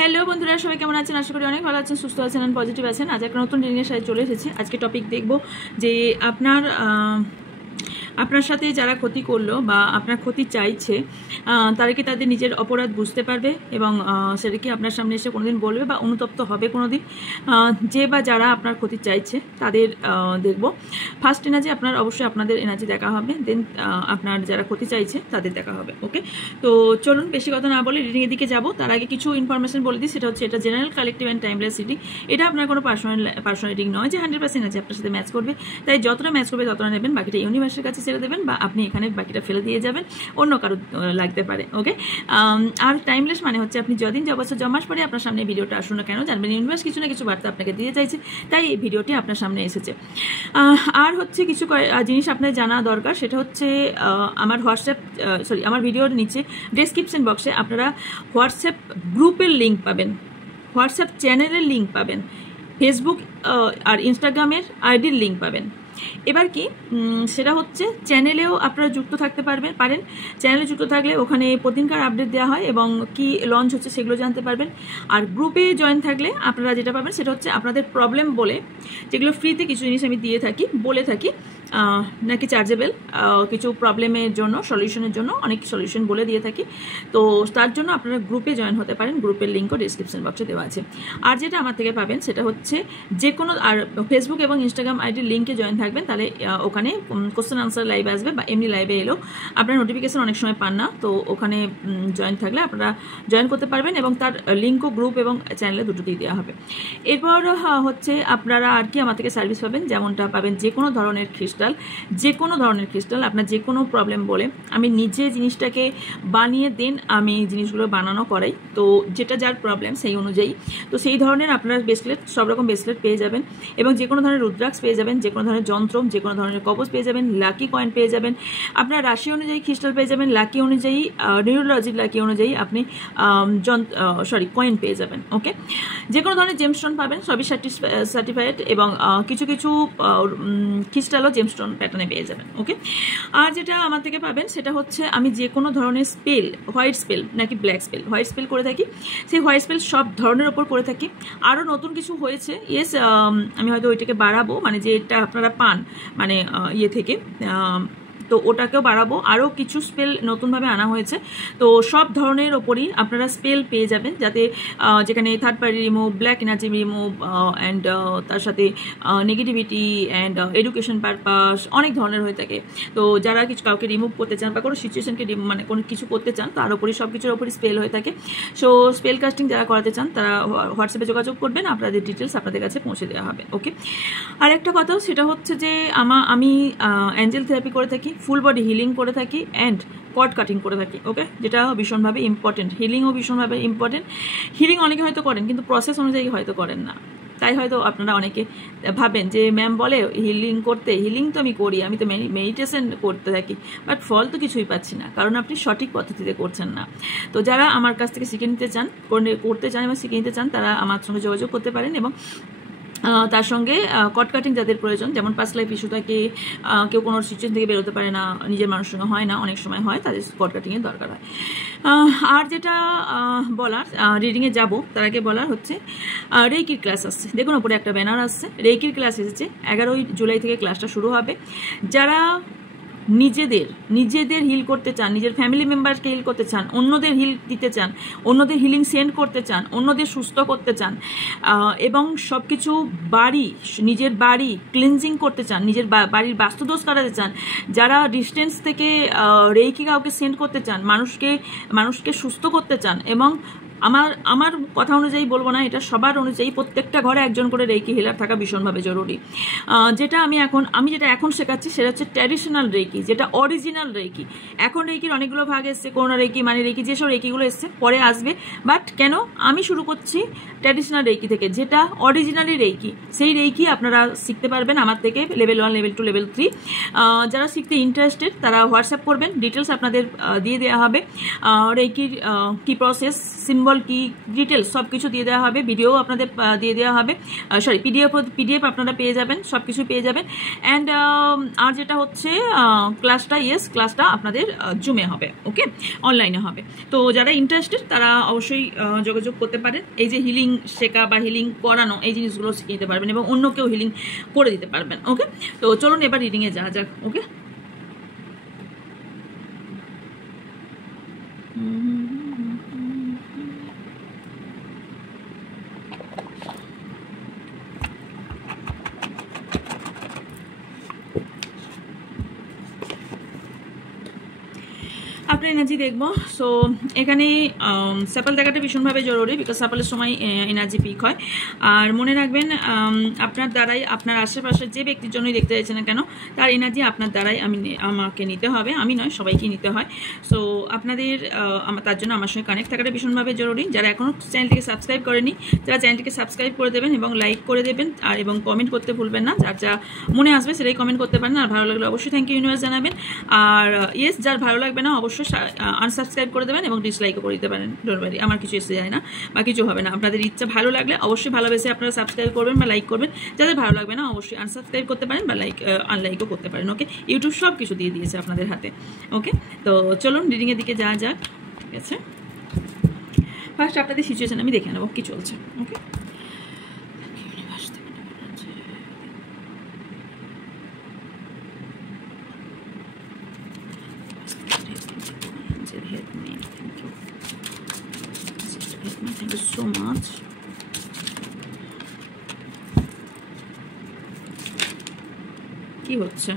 Hello বন্ধুরা, সবাই কেমন আছেন? আশা করি অনেক ভালো আছেন, সুস্থ আছেন আর পজিটিভ আছেন। আজ একটা নতুন রিডিংয়ের সাথে চলে এসেছি। আজকে টপিক দেখব যে আপনার সাথে যারা ক্ষতি করলো বা আপনার ক্ষতি চাইছে তারা কি তাদের নিজের অপরাধ বুঝতে পারবে এবং সেটা কি আপনার সামনে এসে কোনোদিন বলবে বা অনুতপ্ত হবে কোনোদিন? যে বা যারা আপনার ক্ষতি চাইছে তাদের দেখব। ফার্স্ট এনার্জি আপনার, অবশ্যই আপনাদের এনার্জি দেখা হবে, দেন আপনার যারা ক্ষতি চাইছে তাদের দেখা হবে। ওকে, তো চলুন বেশি কথা না বলে রিডিংয়ের দিকে যাব। তার আগে কিছু ইনফরমেশন বলে দিই। সেটা হচ্ছে এটা general, collective and timeless reading. এটা আপনার কোনো পার্সোনাল রিডিং নয় যে 100% আছে আপনার সাথে ম্যাচ করবে। তাই যতটা ম্যাচ করবে ততটা নেবেন, বাকিটা ইউনিভার্সের কাছে ছেড়ে দেবেন বা আপনি এখানে বাকিটা ফেলে দিয়ে যাবেন, অন্য কারো লাগতে পারে। ওকে, আর টাইমলেস মানে হচ্ছে আপনি যদিন যে বছর জমাস পরে আপনার সামনে ভিডিওটা আসুন না কেন, জানবেন ইউনিভার্স কিছু না কিছু বার্তা আপনাকে দিয়ে চাইছে, তাই এই ভিডিওটি আপনার সামনে এসেছে। আর হচ্ছে কিছু জিনিস আপনার জানা দরকার। সেটা হচ্ছে আমার আমার ভিডিওর নিচে ডেসক্রিপশন বক্সে আপনারা হোয়াটসঅ্যাপ গ্রুপের লিঙ্ক পাবেন, হোয়াটসঅ্যাপ চ্যানেলের লিঙ্ক পাবেন, ফেসবুক আর ইনস্টাগ্রামের আইডির লিঙ্ক পাবেন। এবার কি সেটা হচ্ছে চ্যানেলেও আপনারা যুক্ত থাকতে পারেন। চ্যানেলে যুক্ত থাকলে ওখানে প্রতিদিনকার আপডেট দেওয়া হয় এবং কি লঞ্চ হচ্ছে সেগুলো জানতে পারবেন। আর গ্রুপে জয়েন থাকলে আপনারা যেটা পাবেন সেটা হচ্ছে আপনাদের প্রবলেম বলে, যেগুলো ফ্রিতে কিছু জিনিস আমি বলে থাকি নাকি চার্জেবল, কিছু প্রবলেমের জন্য সলিউশনের জন্য অনেক সলিউশন বলে দিয়ে থাকি। তো তার জন্য আপনারা গ্রুপে জয়েন হতে পারেন, গ্রুপের লিঙ্কও ডিসক্রিপশন বক্সে দেওয়া আছে। আর যেটা আমার থেকে পাবেন সেটা হচ্ছে যে কোনো, আর ফেসবুক এবং ইনস্টাগ্রাম আইডির লিঙ্কে জয়েন থাকবেন, তাহলে ওখানে কোশ্চেন আনসার লাইভ আসবে বা এমনি লাইভে এলো আপনার নোটিফিকেশন অনেক সময় পান না, তো ওখানে জয়েন থাকলে আপনারা জয়েন করতে পারবেন এবং তার লিঙ্কও গ্রুপ এবং চ্যানেলে দুটোতেই দেওয়া হবে। এরপর হচ্ছে আপনারা আর কি আমার থেকে সার্ভিস পাবেন, যেমনটা পাবেন যে কোনো ধরনের ক্রিস্টাল, আপনার যে কোনো প্রবলেম বলে আমি নিজে জিনিসটাকে বানিয়ে দেন, আমি জিনিসগুলো বানানো করাই, তো যেটা যার প্রবলেম সেই অনুযায়ী, তো সেই ধরনের আপনারা ব্রেসলেট, সব রকম ব্রেসলেট পেয়ে যাবেন এবং যে কোনো ধরনের রুদ্রাক্স পেয়ে যাবেন, যে কোনো ধরনের যন্ত্র, যে কোনো ধরনের কবচ পেয়ে যাবেন, লাকি কয়েন পেয়ে যাবেন, আপনার রাশি অনুযায়ী ক্রিস্টাল পেয়ে যাবেন, লাকি অনুযায়ী নিউরোলজির লাকি অনুযায়ী আপনি কয়েন পেয়ে যাবেন। ওকে, যে কোনো ধরনের জেমস্টোন পাবেন, সবই সার্টিফাইড এবং কিছু কিছু ক্রিস্টালও জেমস্টোন প্যাটার্নে পেয়ে যাবেন। ওকে, আর যেটা আমার থেকে পাবেন সেটা হচ্ছে আমি যে কোনো ধরনের স্পেল, হোয়াইট স্পেল নাকি ব্ল্যাক স্পেল, হোয়াইট স্পেল করে থাকি, সেই হোয়াইট স্পেল সব ধরনের ওপর করে থাকি। আরও নতুন কিছু হয়েছে, ইয়েস, আমি হয়তো ওইটাকে বাড়াবো, মানে যেটা আপনারা পান মানে ইয়ে থেকে, তো ওটাকেও বাড়াবো। আরও কিছু স্পেল নতুনভাবে আনা হয়েছে, তো সব ধরনের ওপরই আপনারা স্পেল পেয়ে যাবেন, যাতে যেখানে third party remove, black energy remove and তার সাথে নেগেটিভিটি অ্যান্ড এডুকেশন পারপাস অনেক ধরনের হয়ে থাকে। তো যারা কাউকে রিমুভ করতে চান বা কোনো সিচুয়েশনকে মানে কোনো কিছু করতে চান, তার উপরই সব কিছুর ওপরই স্পেল হয়ে থাকে। সো স্পেল কাস্টিং যারা করাতে চান তারা হোয়াটসঅ্যাপে যোগাযোগ করবেন, আপনাদের ডিটেলস আপনাদের কাছে পৌঁছে দেওয়া হবে। ওকে, আর একটা কথা সেটা হচ্ছে যে আমি অ্যাঞ্জেল থেরাপি করে থাকি, ফুল বডি হিলিং করে থাকি অ্যান্ড কর্ড কাটিং করে থাকি। ওকে, যেটা ভীষণভাবে ইম্পর্টেন্ট, হিলিংও ভীষণভাবে ইম্পর্টেন্ট। হিলিং অনেকে হয়তো করেন কিন্তু প্রসেস অনুযায়ী হয়তো করেন না, তাই হয়তো আপনারা অনেকে ভাবেন যে ম্যাম বলে হিলিং করতে, হিলিং তো আমি করি, আমি তো মেডিটেশন করতে থাকি, বাট ফল তো কিছুই পাচ্ছি না, কারণ আপনি সঠিক পদ্ধতিতে করছেন না। তো যারা আমার কাছ থেকে শিখে নিতে চান, করতে চান এবং শিখে নিতে চান, তারা আমার সঙ্গে যোগাযোগ করতে পারেন এবং তার সঙ্গে কট কাটিং যাদের প্রয়োজন, যেমন পাস্ট লাইফ ইস্যু থাকে, কেউ কোনো সিচুয়েশন থেকে বেরোতে পারে না, নিজের মানুষের সঙ্গে হয় না, অনেক সময় হয়, তাদের কট কাটিংয়ের দরকার হয়। আর যেটা বলার, রিডিংয়ে যাব তার আগে বলার হচ্ছে রেইকির ক্লাস আসছে। দেখুন ওপরে একটা ব্যানার আসছে, রেইকির ক্লাস এসেছে, 11 জুলাই থেকে ক্লাসটা শুরু হবে। যারা নিজেদের হিল করতে চান, নিজের ফ্যামিলি মেম্বারকে হিল করতে চান, অন্যদের হিল দিতে চান, অন্যদের হিলিং সেন্ড করতে চান, অন্যদের সুস্থ করতে চান এবং সব কিছু নিজের বাড়ি ক্লিনজিং করতে চান, নিজের বাড়ির বাস্তুদোষ কাটাতে চান, যারা ডিস্টেন্স থেকে রেইকি কাউকে সেন্ড করতে চান, মানুষকে সুস্থ করতে চান, এবং আমার কথা অনুযায়ী বলবো না, এটা সবার অনুযায়ী প্রত্যেকটা ঘরে একজন করে রেইকি হিলার থাকা ভীষণভাবে জরুরি। যেটা আমি যেটা এখন শেখাচ্ছি সেটা হচ্ছে ট্র্যাডিশনাল রেইকি, যেটা অরিজিনাল রেইকি। এখন রেইকির অনেকগুলো ভাগ এসছে, করোনা রেইকি, মানে রেইকি, যেসব রেইকিগুলো এসছে পরে আসবে, বাট কেন আমি শুরু করছি ট্র্যাডিশনাল রেইকি থেকে, যেটা অরিজিনালি রেইকি। সেই রেইকি আপনারা শিখতে পারবেন আমার থেকে, লেভেল 1, লেভেল 2, লেভেল 3। যারা শিখতে ইন্টারেস্টেড তারা হোয়াটসঅ্যাপ করবেন, ডিটেলস আপনাদের দিয়ে দেওয়া হবে। রেইকির কি প্রসেস, সিম্বল সিম্বল কি ডিটেলস সব কিছু দিয়ে দেওয়া হবে, ভিডিও আপনাদের দিয়ে দেওয়া হবে, সরি পিডিএফ আপনারা পেয়ে যাবেন, সব কিছু পেয়ে যাবেন। অ্যান্ড আর যেটা হচ্ছে ক্লাসটা আপনাদের জুমে হবে, ওকে, অনলাইনে হবে। তো যারা ইন্টারেস্টেড তারা অবশ্যই যোগাযোগ করতে পারেন। এই যে হিলিং শেখা বা হিলিং করানো এই জিনিসগুলো শিখে নিতে পারবেন এবং অন্য কেউ হিলিং করে দিতে পারবেন, ওকে। তো চলুন এবার রিডিংয়ে যাওয়া যাক, ওকে। আপনার এনার্জি দেখবো। সো এখানে স্যাপল দেখাটা ভীষণভাবে জরুরি, বিকজ স্যাপলের সময় এনার্জি পিক হয়। আর মনে রাখবেন আপনার দ্বারাই আপনার আশেপাশের যে ব্যক্তির জন্যই দেখতে চাইছে না কেন তার এনার্জি আপনার দ্বারাই আমাকে নিতে হবে, আমি নয়, সবাইকে নিতে হয়। সো আপনাদের তার জন্য আমার সঙ্গে কানেক্ট থাকাটা ভীষণভাবে জরুরি। যারা এখনও চ্যানেলটিকে সাবস্ক্রাইব করেনি তারা চ্যানেলটিকে সাবস্ক্রাইব করে দেবেন এবং লাইক করে দেবেন, আর এবং কমেন্ট করতে ভুলবেন না। যার যা মনে আসবে সেটাই কমেন্ট করতে পারেন। আর ভালো লাগলে অবশ্যই থ্যাংক ইউ ইউনিভার্স জানাবেন। আর ইয়েস, যার ভালো লাগবে না অবশ্যই আনসাবস্ক্রাইব করে দেবেন এবং ডিসলাইকও করে দিতে পারেন, ডোন্ট ওয়ারি, আমার কিছু এসে যায় না বা কিছু হবে না। আপনাদের ইচ্ছা, ভালো লাগলে অবশ্যই ভালোবেসে আপনারা সাবস্ক্রাইব করবেন বা লাইক করবেন, যাদের ভালো লাগবে না অবশ্যই আনসাবস্ক্রাইব করতে পারেন বা আনলাইকও করতে পারেন, ওকে। ইউটিউব সব কিছু দিয়ে দিয়েছে আপনাদের হাতে, ওকে। তো চলুন রিডিংয়ের দিকে যাওয়া যাক, ঠিক আছে। ফার্স্ট আপনাদের সিচুয়েশন আমি দেখে নেবো কি চলছে, ওকে। Thank you so much. কি হচ্ছে?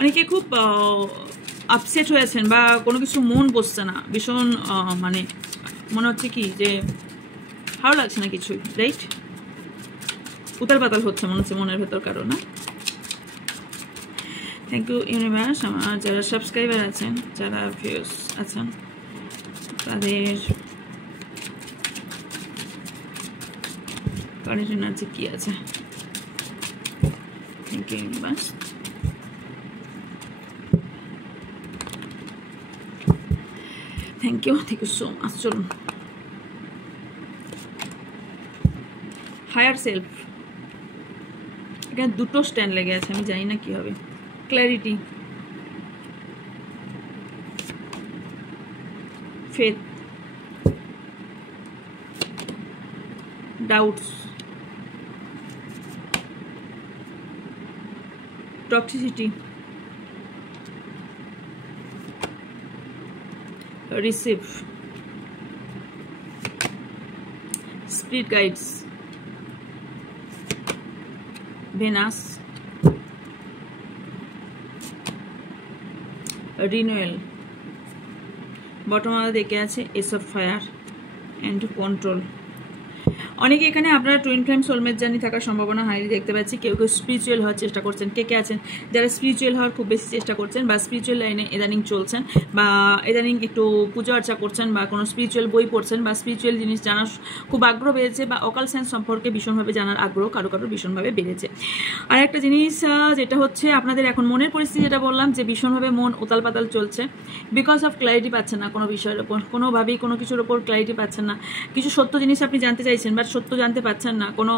অনেকে খুব আপসেট হয়েছেন বা কোনো কিছু মন বসছে না, ভীষণ মানে মনে হচ্ছে কি যে ভালো লাগছে না কিছুই, রাইট? উতাল পাতাল হচ্ছে মনে হচ্ছে মনের ভেতর কারো, না? Thank you universe. আমার যারা সাবস্ক্রাইবার আছেন, যারা ভিউয়ার্স আছেন, তাদের কারেন্ট এনার্জি কি আছে? Thank you universe. Thank you so much. চলুন, হায়ার সেলফ, এখানে দুটো স্ট্যান্ড লেগে আছে, আমি জানি না কি হবে। Clarity, faith, doubts, toxicity, receive, spirit guides, Venus, renewal, bottom দেখে আছে ace of fire and control. অনেকে এখানে আপনারা টুইন ফ্লেম সোলমেট জার্নি থাকার সম্ভাবনা হাইলি দেখতে পাচ্ছি। কেউ কেউ স্পিরিচুয়াল হওয়ার চেষ্টা করছেন। কে আছেন যারা স্পিরিচুয়াল হওয়ার খুব বেশি চেষ্টা করছেন বা স্পিরিচুয়াল লাইনে ইদানিং চলছেন বা ইদানিং একটু পুজো আর্চা করছেন বা কোনো স্পিরিচুয়াল বই পড়ছেন বা স্পিরিচুয়াল জিনিস জানার খুব আগ্রহ বেড়েছে বা অকাল সায়েন্স সম্পর্কে ভীষণভাবে জানার আগ্রহ কারো কারো ভীষণভাবে বেড়েছে। আর একটা জিনিস যেটা হচ্ছে আপনাদের এখন মনের পরিস্থিতি, যেটা বললাম যে ভীষণভাবে মন উতাল পাতাল চলছে বিকজ অফ ক্ল্যারিটি পাচ্ছেন না কোনো বিষয়ের ওপর, কোনোভাবেই কোনো কিছুর ওপর ক্ল্যারিটি পাচ্ছেন না। কিছু সত্য জিনিস আপনি জানতে চাইছেন বাট সত্য জানতে পারছেন না। কোনো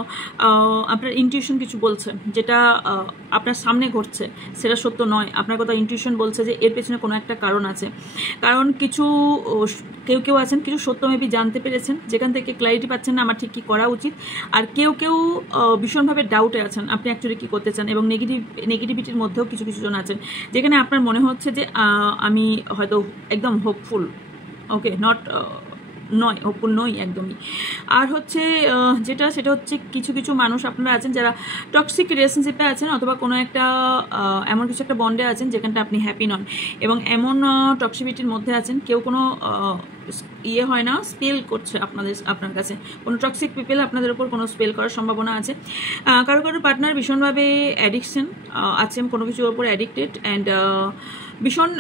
আপনার ইনটিউশন কিছু বলছে যেটা আপনার সামনে ঘটছে সেটা সত্য নয়। আপনার কথা ইনটিউশন বলছে যে এর পেছনে কোনো একটা কারণ আছে। কারণ কিছু কেউ আছেন কিছু সত্য মেবি জানতে পেরেছেন যেখান থেকে ক্ল্যারিটি পাচ্ছেন না আমার ঠিক কী করা উচিত। আর কেউ ভীষণভাবে ডাউটে আছেন আপনি অ্যাকচুয়ালি কী করতে চান, এবং নেগেটিভিটির মধ্যেও কিছু জন আছেন যেখানে আপনার মনে হচ্ছে যে আমি হয়তো একদম হোপফুল, ওকে, নয় হোপফুল নই একদমই। আর হচ্ছে সেটা হচ্ছে কিছু মানুষ আপনারা আছেন যারা টক্সিক রিলেশনশিপে আছেন অথবা কোনো একটা এমন কিছু একটা বন্ডে আছেন যেখানটা আপনি হ্যাপি নন এবং এমন টক্সিভিটির মধ্যে আছেন কেউ কোনো হয় না, স্পেল করছে আপনার কাছে কোনো টক্সিক পিপল আপনাদের উপর কোনো স্পেল করার সম্ভাবনা আছে। কারো পার্টনার ভীষণভাবে অ্যাডিকশন আছে, কোনো কিছুর ওপর অ্যাডিক্টেড অ্যান্ড ভীষণ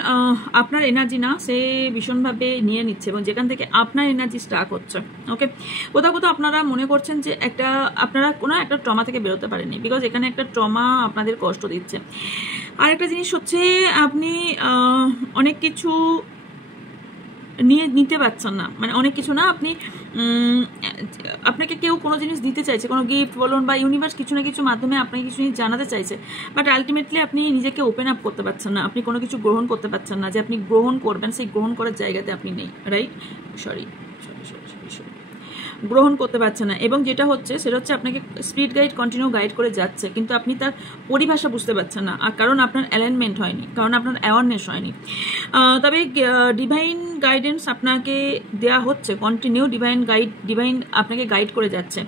আপনার এনার্জি না সে ভীষণভাবে নিয়ে নিচ্ছে এবং যেখান থেকে আপনার এনার্জি স্টাক হচ্ছে, ওকে। কোথাও আপনারা মনে করছেন যে আপনারা কোনো একটা ট্রমা থেকে বেরোতে পারেননি বিকজ এখানে একটা ট্রমা আপনাদের কষ্ট দিচ্ছে। আর একটা জিনিস হচ্ছে আপনি অনেক কিছু নিতে পারছেন না, মানে অনেক কিছু না, আপনি আপনাকে কেউ কোনো জিনিস দিতে চাইছে, কোনো গিফট বলুন বা ইউনিভার্স কিছু না কিছু মাধ্যমে আপনাকে কিছু জিনিস জানাতে চাইছে, বাট আলটিমেটলি আপনি নিজেকে ওপেন আপ করতে পারছেন না, আপনি কোনো কিছু গ্রহণ করতে পারছেন না, যে আপনি গ্রহণ করবেন সেই গ্রহণ করার জায়গাতে আপনি নেই, রাইট? সরি, গ্রহণ করতে পারছে না। এবং যেটা হচ্ছে সেটা হচ্ছে আপনাকে স্পিরিট গাইড কন্টিনিউ গাইড করে যাচ্ছে, কিন্তু আপনি তার পরিভাষা বুঝতে পারছেন না, আর কারণ আপনার অ্যালাইনমেন্ট হয়নি, কারণ আপনার অ্যাওয়ারনেস হয়নি। তবে ডিভাইন গাইডেন্স আপনাকে দেওয়া হচ্ছে, কন্টিনিউ ডিভাইন আপনাকে গাইড করে যাচ্ছে।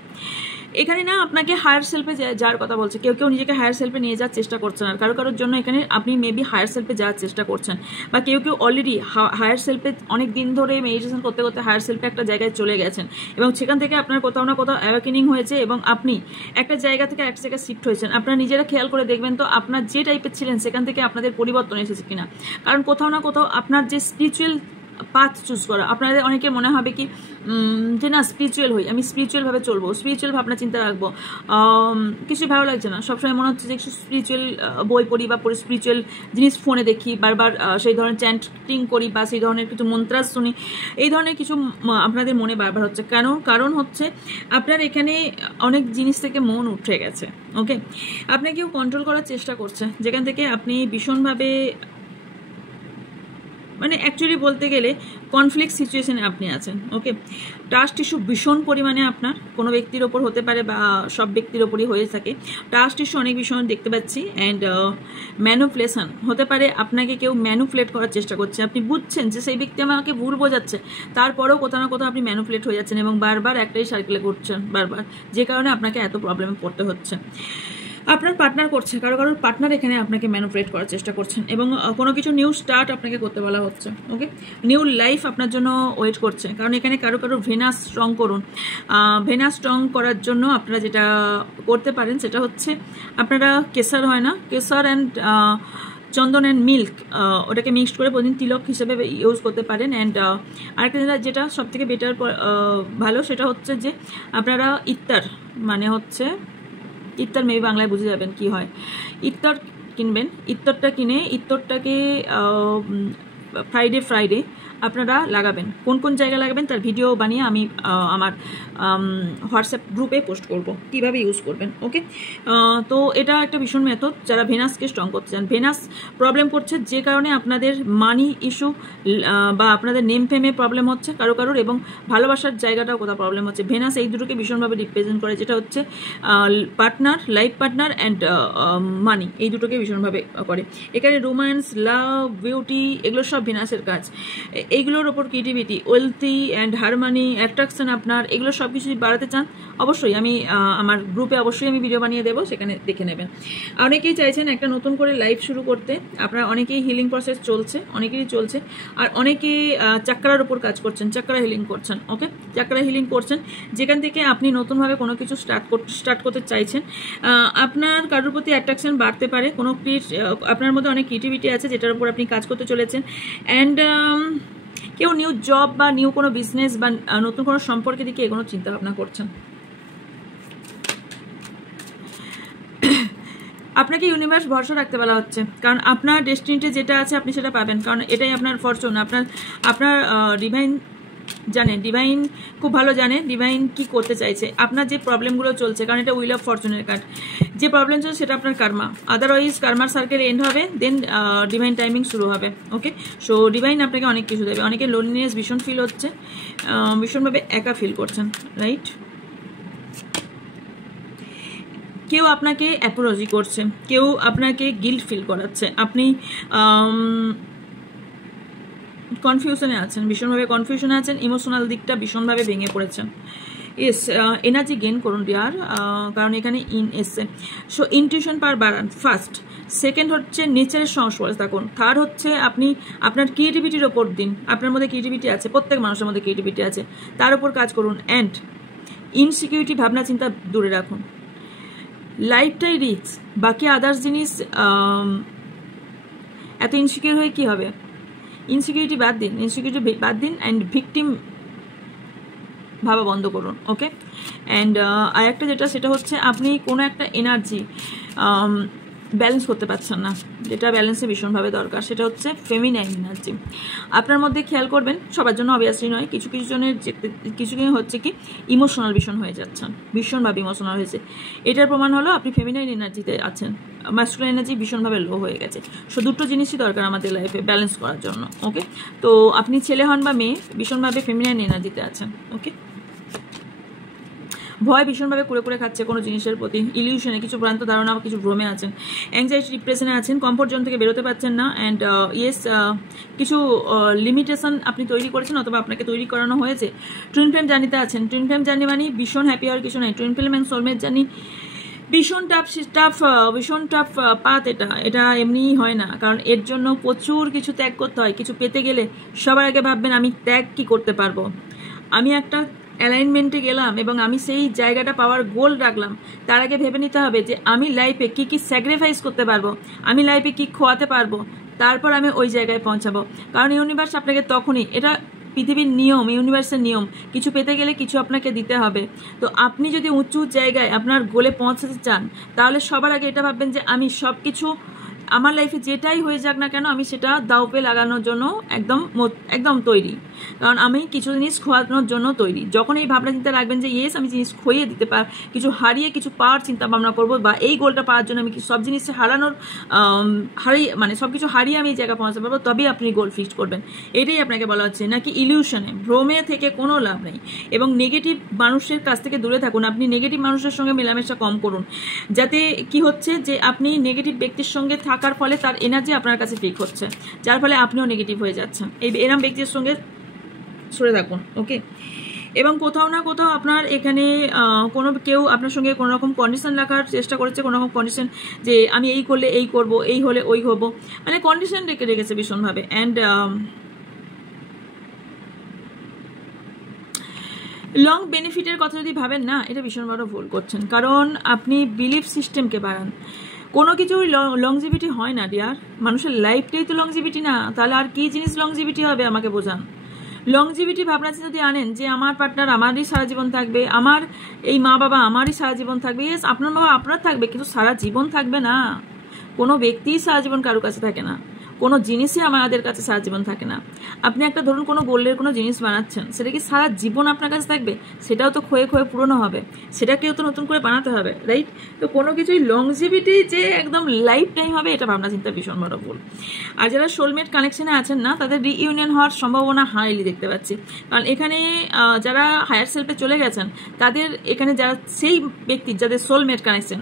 এখানে না আপনাকে হায়ার সেলফে যাওয়ার কথা বলছে, কেউ কেউ নিজেকে হায়ার সেলফে নিয়ে যাওয়ার চেষ্টা করছেন, আর কারোর জন্য এখানে আপনি মেবি হায়ার সেলফে যাওয়ার চেষ্টা করছেন, বা কেউ কেউ অলরেডি হায়ার সেলফে অনেক দিন ধরে মেডিটেশন করতে করতে হায়ার সেলফে একটা জায়গায় চলে গেছেন, এবং সেখান থেকে আপনার কোথাও না কোথাও অ্যাওয়াকেনিং হয়েছে, এবং আপনি একটা জায়গা থেকে একটা জায়গায় শিফট হয়েছেন। আপনারা নিজেরা খেয়াল করে দেখবেন তো আপনার যে টাইপের ছিলেন সেখান থেকে আপনাদের পরিবর্তন এসেছে কিনা, কারণ কোথাও না কোথাও আপনার যে স্পিরিচুয়াল পাথ চুজ করা, আপনাদের অনেকে মনে হবে কি যে না স্পিরিচুয়াল হই, আমি স্পিরিচুয়ালভাবে চলবো, স্পিরিচুয়াল ভাবনা চিন্তা রাখবো, কিছু ভালো লাগছে না, সবসময় মনে হচ্ছে যে একটু স্পিরিচুয়াল বই পড়ি বা স্পিরিচুয়াল জিনিস ফোনে দেখি, বারবার সেই ধরনের চ্যান্টিং করি বা সেই ধরনের কিছু মন্ত্রাস শুনি, এই ধরনের কিছু আপনাদের মনে বারবার হচ্ছে। কেন? কারণ হচ্ছে আপনার এখানে অনেক জিনিস থেকে মন উঠে গেছে, ওকে? আপনাকেও কন্ট্রোল করার চেষ্টা করছে, যেখান থেকে আপনি ভীষণভাবে, মানে অ্যাকচুয়ালি বলতে গেলে কনফ্লিক্ট সিচুয়েশনে আপনি আছেন, ওকে? ট্রাস্ট ইস্যু ভীষণ পরিমাণে আপনার কোনো ব্যক্তির ওপর হতে পারে বা সব ব্যক্তির ওপরই হয়ে থাকে, ট্রাস্ট ইস্যু অনেক বিষয় দেখতে পাচ্ছি। অ্যান্ড ম্যানুপুলেশন হতে পারে, আপনাকে কেউ ম্যানুপুলেট করার চেষ্টা করছে, আপনি বুঝছেন যে সেই ব্যক্তি আমাকে ভুল বোঝাচ্ছে, তারপরেও কোথাও না কোথাও আপনি ম্যানুপুলেট হয়ে যাচ্ছেন এবং বারবার একটাই সার্কেলে ঘুরছেন বারবার, যে কারণে আপনাকে এত প্রবলেমে পড়তে হচ্ছে। আপনার পার্টনার করছে, কারোর পার্টনার এখানে আপনাকে ম্যানুপুলেট করার চেষ্টা করছেন, এবং কোনো কিছু নিউ স্টার্ট আপনাকে করতে বলা হচ্ছে, ওকে? নিউ লাইফ আপনার জন্য ওয়েট করছে, কারণ এখানে কারো ভেনাস স্ট্রং করুন। ভেনাস স্ট্রং করার জন্য আপনারা যেটা করতে পারেন সেটা হচ্ছে, আপনারা কেসার হয় না, Kesar and Chandan and milk, ওটাকে মিক্সড করে প্রতিদিন তিলক হিসেবে ইউজ করতে পারেন। অ্যান্ড আরেকটা যেটা সব থেকে বেটার ভালো সেটা হচ্ছে যে আপনারা ইত্তার, মানে হচ্ছে ইত্তর, মেবি বাংলায় বুঝে যাবেন কি হয়, ইত্তর কিনবেন, ইত্তরটা কিনে ইত্তরটাকে ফ্রাইডে আপনারা লাগাবেন, কোন কোন জায়গায় লাগাবেন তার ভিডিও বানিয়ে আমি আমার হোয়াটসঅ্যাপ গ্রুপে পোস্ট করব কীভাবে ইউজ করবেন, ওকে? তো এটা একটা ভীষণ মেথড যারা ভেনাসকে স্ট্রং করতে চান। ভেনাস প্রবলেম করছে যে কারণে আপনাদের মানি ইস্যু বা আপনাদের নেম ফেমে প্রবলেম হচ্ছে কারোর, এবং ভালোবাসার জায়গাটাও কোথাও প্রবলেম হচ্ছে। ভেনাস এই দুটোকে ভীষণভাবে রিপ্রেজেন্ট করে, যেটা হচ্ছে partner, life partner and money, এই দুটোকে ভীষণভাবে করে। এখানে রোম্যান্স, লাভ, বিউটি, এগুলো সব ভেনাসের কাজ। এইগুলোর ওপর creativity, wealthy and harmony, attraction, আপনার এগুলো সব কিছু বাড়াতে চান, অবশ্যই আমি আমার গ্রুপে অবশ্যই আমি ভিডিও বানিয়ে দেবো, সেখানে দেখে নেবেন। অনেকেই চাইছেন একটা নতুন করে লাইফ শুরু করতে, আপনার অনেকেই হিলিং প্রসেস চলছে, অনেকেরই চলছে, আর অনেকেই চাকরার ওপর কাজ করছেন, চাকরা হিলিং করছেন, ওকে? চাকরা হিলিং করছেন, যেখান থেকে আপনি নতুনভাবে কোনো কিছু স্টার্ট করতে চাইছেন। আপনার কারোর প্রতি অ্যাট্রাকশন বাড়তে পারে, কোনো আপনার মধ্যে অনেক ক্রিয়েটিভিটি আছে যেটার উপর আপনি কাজ করতে চলেছেন। অ্যান্ড কেউ নিউ জব বা নিউ কোনো বিজনেস বা নতুন কোনো সম্পর্কের দিকে এগোনোর চিন্তা ভাবনা করছেন। আপনাকে ইউনিভার্স ভরসা রাখতে বলা হচ্ছে, কারণ আপনার ডেস্টিনিতে যেটা আছে আপনি সেটা পাবেন, কারণ এটাই আপনার ফরচুন। আপনার ডিভাইন জানে, ডিভাইন খুব ভালো জানে ডিভাইন কি করতে চাইছে, আপনার যে প্রবলেমগুলো চলছে, কারণ এটা উইল অফ ফরচুনের কার্ড, যে প্রবলেম চলছে সেটা আপনার কার্মা, আদারওয়াইজ কার্মার সার্কেল এন্ড হবে, দেন ডিভাইন টাইমিং শুরু হবে, ওকে? সো ডিভাইন আপনাকে অনেক কিছু দেবে। অনেকের লোনলিনেস ভীষণ ফিল হচ্ছে, ভীষণভাবে একা ফিল করছেন, রাইট? কেউ আপনাকে অ্যাপোলজি করছে, কেউ আপনাকে গিল্ট ফিল করাচ্ছে, আপনি কনফিউশনে আছেন, ভীষণভাবে কনফিউশনে আছেন, ইমোশনাল দিকটা ভীষণভাবে ভেঙে পড়েছেন। ইয়েস, এনার্জি গেইন করুন ডিয়ার, কারণ এখানে এসছে। সো ইনটিউশন পাওয়ার বাড়ান ফার্স্ট, সেকেন্ড হচ্ছে নেচারের সংস্পর্শে থাকুন, থার্ড হচ্ছে আপনি আপনার ক্রিয়েটিভিটির ওপর দিন, আপনার মধ্যে ক্রিয়েটিভিটি আছে, প্রত্যেক মানুষের মধ্যে ক্রিয়েটিভিটি আছে, তার উপর কাজ করুন। অ্যান্ড ইনসিকিউরিটি ভাবনা চিন্তা দূরে রাখুন, লাইফটাই রিস্ক, বাকি আদার্স জিনিস এত ইনসিকিউর হয়ে কী হবে? ইনসিকিউরিটি বাদ দিন, অ্যান্ড ভিকটিম ভাবা বন্ধ করুন, ওকে? অ্যান্ড আর একটা যেটা সেটা হচ্ছে আপনি কোনো একটা এনার্জি ব্যালেন্স করতে পারছেন না, যেটা ব্যালেন্সে ভীষণভাবে দরকার, সেটা হচ্ছে ফেমিনাইন এনার্জি। আপনার মধ্যে খেয়াল করবেন, সবার জন্য অবভিয়াসলি নয়, কিছু কিছু জনের কিছু কিছু হচ্ছে কি ইমোশনাল ভীষণ হয়ে যাচ্ছেন, ভীষণভাবে ইমোশনাল হয়েছে। এটার প্রমাণ হলো আপনি ফেমিনাইন এনার্জিতে আছেন, ম্যাসকুলাইন এনার্জি ভীষণভাবে লো হয়ে গেছে। সো দুটো জিনিসই দরকার আমাদের লাইফে ব্যালেন্স করার জন্য। ওকে, তো আপনি ছেলে হন বা মেয়ে, ভীষণভাবে ফেমিনাইন এনার্জিতে আছেন। ওকে, ভয় ভীষণভাবে করে করে খাচ্ছে কোনো জিনিসের প্রতি, ইলিউশনে, কিছু ভ্রান্ত ধারণা, কিছু ভ্রমে আছেন, অ্যাংজাইটি ডিপ্রেশনে আছেন, কমফোর্ট জোন থেকে বেরোতে পারছেন না, অ্যান্ড ইয়েস কিছু লিমিটেশন আপনি তৈরি করেছেন অথবা আপনাকে তৈরি করানো হয়েছে। টুইন ফ্লেম জার্নিতে আছেন, টুইন ফ্লেম জার্নি মানে ভীষণ হ্যাপি হওয়ার কিছু নেই। Twin flame and soulmate journey ভীষণ টাফ পাথ। এটা এমনিই হয় না, কারণ এর জন্য প্রচুর কিছু ত্যাগ করতে হয়। কিছু পেতে গেলে সবার আগে ভাববেন আমি ত্যাগ কি করতে পারবো, আমি একটা অ্যালাইনমেন্টে গেলাম এবং আমি সেই জায়গাটা পাওয়ার গোল রাখলাম। তার আগে ভেবে নিতে হবে যে আমি লাইফে কি কি স্যাক্রিফাইস করতে পারবো, আমি লাইফে কি খোয়াতে পারবো, তারপর আমি ওই জায়গায় পৌঁছাবো। কারণ ইউনিভার্স আপনাকে তখনই, এটা পৃথিবীর নিয়ম, ইউনিভার্সের নিয়ম, কিছু পেতে গেলে কিছু আপনাকে দিতে হবে। তো আপনি যদি উঁচু জায়গায় আপনার গোলে পৌঁছাতে চান, তাহলে সবার আগে এটা ভাববেন যে আমি সব কিছু, আমার লাইফে যেটাই হয়ে যাক না কেন, আমি সেটা দাওপে লাগানোর জন্য একদম তৈরি। কারণ আমি কিছু জিনিস খোয়ানোর জন্য তৈরি। যখন এই ভাবনা চিন্তা রাখবেন যে ইয়েস আমি জিনিস খোইয়ে দিতে পার, কিছু হারিয়ে কিছু পাওয়ার চিন্তা ভাবনা করবো, বা এই গোলটা পাওয়ার জন্য আমি সব জিনিস সব কিছু হারিয়ে আমি এই জায়গায় পৌঁছাতে পারবো, তবেই আপনি গোল ফিক্সড করবেন। এটাই আপনাকে বলা হচ্ছে, নাকি ইলিউশনে, ভ্রমে থেকে কোনো লাভ নেই। এবং নেগেটিভ মানুষের কাছ থেকে দূরে থাকুন, আপনি নেগেটিভ মানুষের সঙ্গে মেলামেশা কম করুন, যাতে কি হচ্ছে যে আপনি নেগেটিভ ব্যক্তির সঙ্গে থাকার ফলে তার এনার্জি আপনার কাছে পিক হচ্ছে, যার ফলে আপনিও নেগেটিভ হয়ে যাচ্ছেন। এরম ব্যক্তির সঙ্গে সরে থাকুন। ওকে, এবং কোথাও না কোথাও আপনার এখানে কোনো কেউ আপনার সঙ্গে কোনো রকম কন্ডিশন রাখার চেষ্টা করেছে, কোনো রকম কন্ডিশন যে আমি এই করলে এই করব, এই হলে ওই হবো, মানে কন্ডিশন রেখেছে ভীষণভাবে। অ্যান্ড লং বেনিফিটের কথা যদি ভাবেন না, এটা ভীষণ বড় ভুল করছেন। কারণ আপনি বিলিফ সিস্টেমকে বাড়ান, কোনো কিছুই লংজিভিটি হয় না ডিয়ার। মানুষের লাইফটাই তো লংজিভিটি না, তাহলে আর কি জিনিস লংজিভিটি হবে আমাকে বোঝান। লংজিভিটি ভাবনা যদি আনেন যে আমার পার্টনার আমারই সারা জীবন থাকবে, আমার এই মা বাবা আমারই সারা জীবন থাকবে, ইয়েস আপনার বাবা আপনার থাকবে, কিন্তু সারা জীবন থাকবে না। কোনো ব্যক্তিই সারা জীবন কারোর কাছে থাকে না, কোনো জিনিসই আমাদের কাছে সারা জীবন থাকে না। আপনি একটা ধরুন কোনো গোল্ডের কোনো জিনিস বানাচ্ছেন, সেটা কি সারা জীবন আপনার কাছে থাকবে? সেটাও তো ক্ষয়ে ক্ষয়ে পুরনো হবে, সেটাকেও তো নতুন করে বানাতে হবে, রাইট? তো কোনো কিছুই লংজিভিটি যে একদম লাইফ টাইম হবে, এটা ভাবনা চিন্তা ভীষণ বড় ভুল। আর যারা সোলমেট কানেকশনে আছেন না, তাদের রিইউনিয়ন হওয়ার সম্ভাবনা হাইলি দেখতে পাচ্ছি। কারণ এখানে যারা হায়ার সেলফে চলে গেছেন, তাদের এখানে যারা সেই ব্যক্তি যাদের সোলমেট কানেকশন,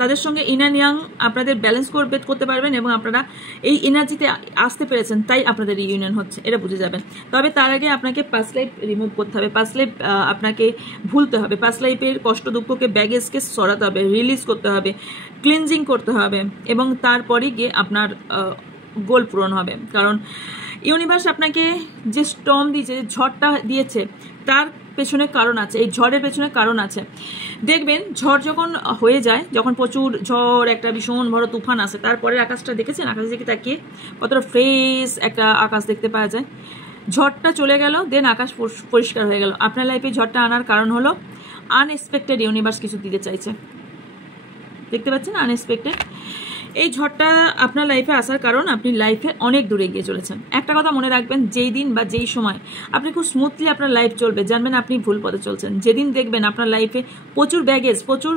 তাদের সঙ্গে ইনার ইয়াং আপনাদের ব্যালেন্স করতে পারবেন, এবং আপনারা এই এনার্জিতে আসতে পেরেছেন, তাই আপনাদের রিইউনিয়ন হচ্ছে, এটা বুঝে যাবেন। তবে তার আগে আপনাকে পাস্ট লাইফ রিমুভ করতে হবে, পাস্ট লাইফ আপনাকে ভুলতে হবে, পাস্ট লাইফের কষ্ট দুঃখকে ব্যাগেজকে সরাতে হবে, রিলিজ করতে হবে, ক্লিনজিং করতে হবে, এবং তারপরে গিয়ে আপনার গোল পূরণ হবে। কারণ ইউনিভার্স আপনাকে যে স্টর্ম দিয়েছে, যে ঝড়টা দিয়েছে, তার পেছনে কারণ আছে, এই ঝড়ের পেছনে কারণ আছে। দেখবেন ঝড় যখন হয়ে যায়, যখন প্রচুর ঝড়, একটা ভীষণ বড় তুফান আসে, তারপরে আকাশটা দেখেছেন, আকাশ দিকে তাকিয়ে কতটা ফ্রেশ একটা আকাশ দেখতে পাওয়া যায়। ঝড়টা চলে গেল, দেন আকাশ পরিষ্কার হয়ে গেল। আপনার লাইফে ঝড়টা আনার কারণ হলো আনএক্সপেক্টেড, ইউনিভার্স কিছু দিতে চাইছে, দেখতে পাচ্ছেন, আনএক্সপেক্টেড। এই ঝড়টা আপনার লাইফে আসার কারণ আপনি লাইফে অনেক দূরে এগিয়ে চলেছেন। একটা কথা মনে রাখবেন, যেই দিন বা যেই সময় আপনি খুব স্মুথলি আপনার লাইফ চলবে, জানবেন আপনি ভুল পথে চলছেন। যেদিন দেখবেন আপনার লাইফে প্রচুর ব্যাগেজ, প্রচুর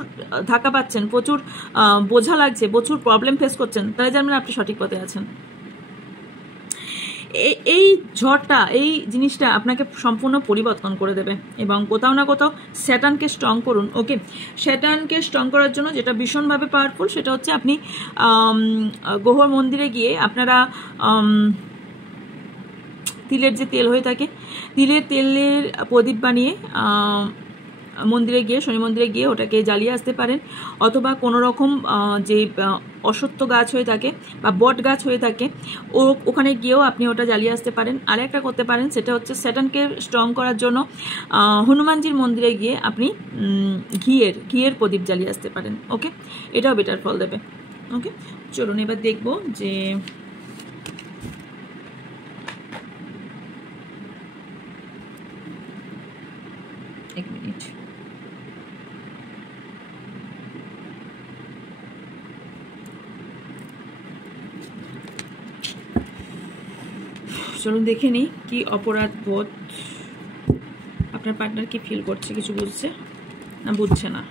ধাক্কা পাচ্ছেন, প্রচুর বোঝা লাগছে, প্রচুর প্রবলেম ফেস করছেন, তাহলে জানবেন আপনি সঠিক পথে আছেন। এই ঝড়টা, এই জিনিসটা আপনাকে সম্পূর্ণ পরিবর্তন করে দেবে। এবং কোথাও না কোথাও স্যাটার্নকে স্ট্রং করুন। ওকে, স্যাটার্নকে স্ট্রং করার জন্য যেটা ভীষণভাবে পাওয়ারফুল, সেটা হচ্ছে আপনি গ্রহ মন্দিরে গিয়ে আপনারা তিলের যে তেল হয়ে থাকে, তেলের প্রদীপ বানিয়ে মন্দিরে গিয়ে, শনি মন্দিরে গিয়ে ওটাকে জ্বালিয়ে আসতে পারেন। অথবা কোনো রকম যে অশ্বত্থ গাছ হয়ে থাকে বা বট গাছ হয়ে থাকে, ওখানে গিয়েও আপনি ওটা জ্বালিয়ে আসতে পারেন। আর একটা করতে পারেন, সেটা হচ্ছে স্যাটার্নকে স্ট্রং করার জন্য হনুমানজির মন্দিরে গিয়ে আপনি ঘিয়ের প্রদীপ জ্বালিয়ে আসতে পারেন। ওকে, এটাও বেটার ফল দেবে। ওকে, চলুন এবার দেখবো যে এক মিনিট, চলুন দেখে নিই কি অপরাধ বোধ আপনার পার্টনার কি ফিল করছে, কিছু বুঝছে না বুঝছে না,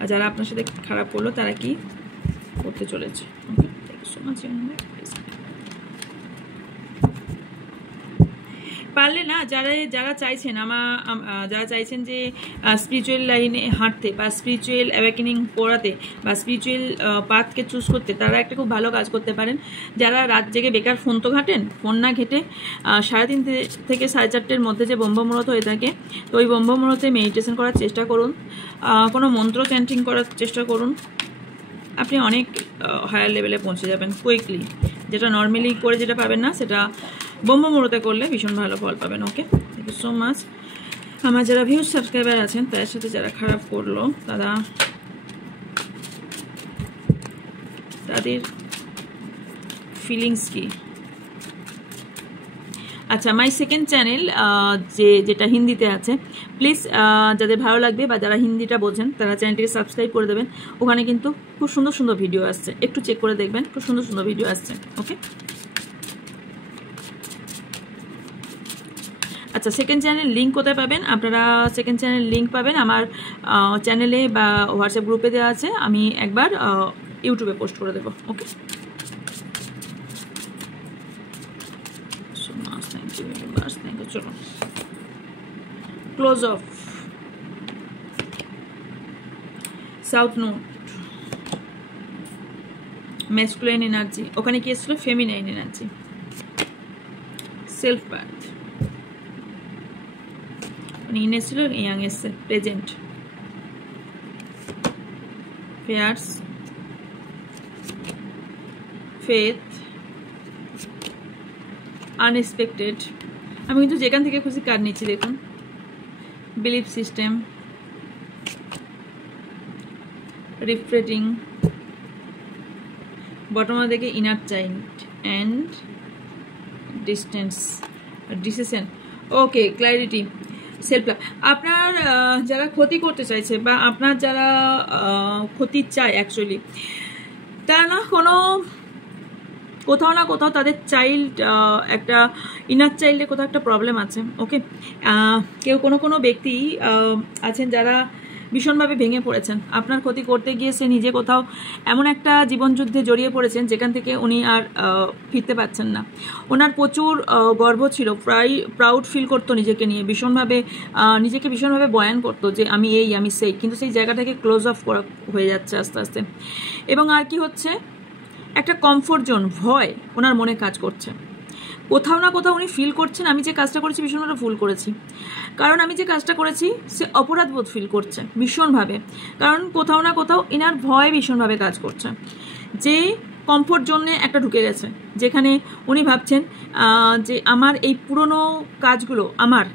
আর যারা আপনার সাথে খারাপ করলো তারা কি করতে চলেছে। পারলে না যারা চাইছেন যারা চাইছেন যে স্পিরিচুয়াল লাইনে হাঁটতে বা স্পিরিচুয়াল অ্যাওয়েকেনিং করাতে বা স্পিরিচুয়াল পাথকে চুজ করতে, তারা একটা খুব ভালো কাজ করতে পারেন। যারা রাত জেগে বেকার ফোন তো ঘাটেন, ফোন না ঘেটে 3:30 থেকে 4:30 মধ্যে যে ব্রহ্মমুহূর্ত হয়ে থাকে, তো ওই ব্রহ্মমুহূর্তে মেডিটেশন করার চেষ্টা করুন, কোনো মন্ত্র চ্যান্টিং করার চেষ্টা করুন। আপনি অনেক হায়ার লেভেলে পৌঁছে যাবেন কুইকলি। যেটা নর্মালি করে যেটা পাবেন না, সেটা ব্রহ্মমুহূর্তে করলে ভীষণ ভালো ফল পাবেন। ওকে, থ্যাংক ইউ সো মাচ। আমার যারা ভিউজ সাবস্ক্রাইবার আছেন তার সাথে যারা খারাপ করলো তাদের ফিলিংস কি? আচ্ছা, মাই সেকেন্ড চ্যানেল যেটা হিন্দিতে আছে, প্লিজ যাদের ভালো লাগবে বা যারা হিন্দিটা বোঝেন তারা চ্যানেলটিকে সাবস্ক্রাইব করে দেবেন। ওখানে কিন্তু খুব সুন্দর সুন্দর ভিডিও আসছে, একটু চেক করে দেখবেন, খুব সুন্দর সুন্দর ভিডিও আসছে। ওকে, আচ্ছা, সেকেন্ড চ্যানেল লিঙ্ক কোথায় পাবেন? আপনারা সেকেন্ড চ্যানেল লিঙ্ক পাবেন আমার চ্যানেলে বা হোয়াটসঅ্যাপ গ্রুপে দেওয়া আছে, আমি একবার ইউটিউবে পোস্ট করে দেবো। ওকে, চলো close of south note masculine energy, ওখানে কি এসেছিল? Feminine energy, self Partha, in এসেছিল, ইয়াং এসছে, প্রেজেন্ট, ফেয়ার্স, ফেথ, আনএক্সপেক্টেড। আমি কিন্তু যেখান থেকে খুশি কার্ড নিচ্ছি, দেখুন, বিলিফ সিস্টেম, রিফ্রেটিং, বটম থেকে inner child and distance, decision. Okay, clarity, self love. আপনার যারা ক্ষতি করতে চাইছে বা আপনার যারা ক্ষতি চায় অ্যাকচুয়ালি, তারা না কোথাও না কোথাও তাদের চাইল্ড, একটা ইনার চাইল্ডে কোথাও একটা প্রবলেম আছে। ওকে, কেউ কোনো ব্যক্তি আছেন যারা ভীষণভাবে ভেঙে পড়েছেন আপনার ক্ষতি করতে গিয়ে। সে নিজে কোথাও এমন একটা জীবনযুদ্ধে জড়িয়ে পড়েছেন যেখান থেকে উনি আর ফিরতে পারছেন না। ওনার প্রচুর গর্ব ছিল, প্রাউড ফিল করতো নিজেকে নিয়ে, নিজেকে ভীষণভাবে বয়ান করতো যে আমি এই, আমি সেই, কিন্তু সেই জায়গাটাকে ক্লোজ অফ করা হয়ে যাচ্ছে আস্তে আস্তে। এবং আর কি হচ্ছে, একটা কমফোর্ট জোন, ভয় ওনার মনে কাজ করছে। কোথাও না কোথাও উনি ফিল করছেন আমি যে কাজটা করেছি ভীষণভাবে ভুল করেছি, কারণ আমি যে কাজটা করেছি সে অপরাধবোধ ফিল করছে ভীষণভাবে, কারণ কোথাও না কোথাও এনার ভয় ভীষণভাবে কাজ করছে যে কমফোর্ট জোনে একটা ঢুকে গেছে, যেখানে উনি ভাবছেন যে আমার এই পুরনো কাজগুলো আমার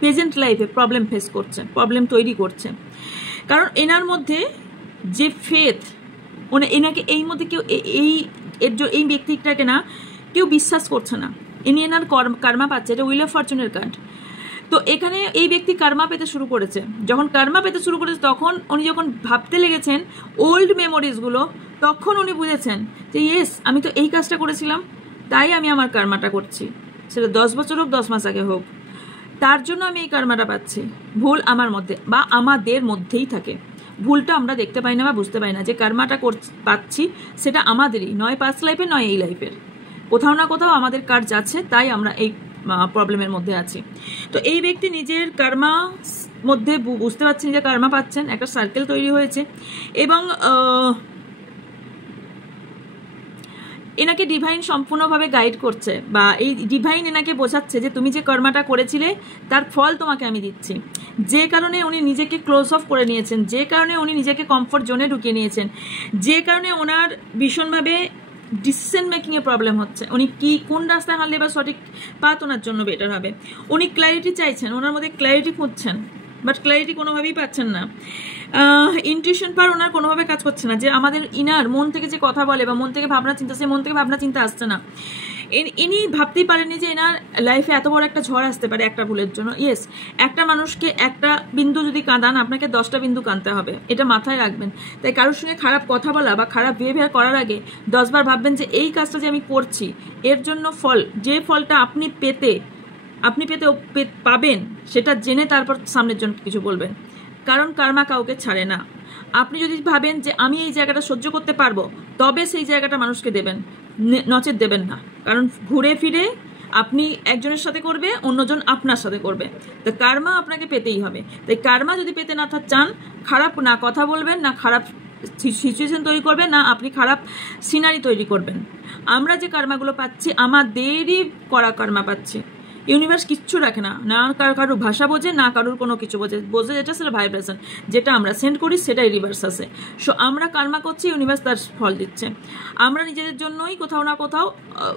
প্রেজেন্ট লাইফে প্রবলেম ফেস করছে, প্রবলেম তৈরি করছে। কারণ এনার মধ্যে যে ফেথ, এনাকে এই মধ্যে কেউ এই ব্যক্তিটাকে না কেউ বিশ্বাস করছে না। এনার কর্মা পাচ্ছে, এটা উইল অফ ফরচুনের কার্ড। তো এখানে এই ব্যক্তি কর্মা পেতে শুরু করেছে। যখন কর্মা পেতে শুরু করেছে তখন উনি যখন ভাবতে লেগেছেন ওল্ড মেমোরিজগুলো, তখন উনি বুঝেছেন যে ইয়েস, আমি তো এই কাজটা করেছিলাম, তাই আমি আমার কর্মাটা করছি, সেটা 10 বছর হোক 10 মাস আগে হোক, তার জন্য আমি এই কর্মাটা পাচ্ছি। ভুল আমার মধ্যে বা আমাদের মধ্যেই থাকে, ভুলটা আমরা দেখতে পাই না বা বুঝতে পাই না। যে কর্মাটা পাচ্ছি সেটা আমাদেরই, নয় পাস্ট লাইফের নয় এই লাইফের, কোথাও না কোথাও আমাদের কাজ যাচ্ছে, তাই আমরা এই প্রবলেমের মধ্যে আছি। তো এই ব্যক্তি নিজের কর্মা মধ্যে বুঝতে পারছেন যে কর্মা পাচ্ছেন, একটা সার্কেল তৈরি হয়েছে এবং এনাকে ডিভাইন সম্পূর্ণভাবে গাইড করছে বা এই ডিভাইন এনাকে বোঝাচ্ছে যে তুমি যে কর্মাটা করেছিলে তার ফল তোমাকে আমি দিচ্ছি। যে কারণে উনি নিজেকে ক্লোজ অফ করে নিয়েছেন, যে কারণে উনি নিজেকে কমফোর্ট জোনে ঢুকিয়ে নিয়েছেন, যে কারণে ওনার ভীষণভাবে ডিসিশন মেকিংয়ে প্রবলেম হচ্ছে। উনি কোন রাস্তায় হারলে বা সঠিক পাথ ওনার জন্য বেটার হবে। উনি ক্ল্যারিটি চাইছেন, ওনার মধ্যে ক্ল্যারিটি খুঁজছেন, বাট ক্ল্যারিটি কোনোভাবেই পাচ্ছেন না। ইনটিউশন পাওয়ার ওনার কোনোভাবে কাজ করছে না, যে আমাদের ইনার মন থেকে যে কথা বলে বা মন থেকে ভাবনা চিন্তা, সে মন থেকে ভাবনা চিন্তা আসছে না। ইনি ভাবতেই পারেনি যে এনার লাইফে এত বড় একটা ঝড় আসতে পারে একটা ভুলের জন্য। ইয়েস, একটা মানুষকে একটা বিন্দু যদি কাঁদান, আপনাকে 10টা বিন্দু কাঁদতে হবে, এটা মাথায় রাখবেন। তাই কারোর সঙ্গে খারাপ কথা বলা বা খারাপ বিহেভিয়ার করার আগে 10 বার ভাববেন যে এই কাজটা যে আমি করছি এর জন্য যে ফলটা আপনি পাবেন সেটা জেনে তারপর সামনের জন্য কিছু বলবেন। কারণ কার্মা কাউকে ছাড়ে না। আপনি যদি ভাবেন যে আমি এই জায়গাটা সহ্য করতে পারবো, তবে সেই জায়গাটা মানুষকে দেবেন, নচেত দেবেন না। কারণ ঘুরে ফিরে আপনি একজনের সাথে করবে, অন্যজন আপনার সাথে করবে, তো কার্মা আপনাকে পেতেই হবে। তাই কার্মা যদি পেতে না চান, খারাপ না কথা বলবেন, না খারাপ সিচুয়েশন তৈরি করবেন, না আপনি খারাপ সিনারি তৈরি করবেন। আমরা যে কার্মাগুলো পাচ্ছি আমাদেরই করা কার্মা পাচ্ছি। ইউনিভার্স কিচ্ছু রাখে না, না কারোর ভাষা বোঝে, না কারোর কোনো কিছু বোঝে যেটা সেটা ভাইব্রেশন, যেটা আমরা সেন্ড করি সেটাই রিভার্স আসে। সো আমরা কার্মা করছি, ইউনিভার্স তার ফল দিচ্ছে। আমরা নিজেদের জন্যই কোথাও না কোথাও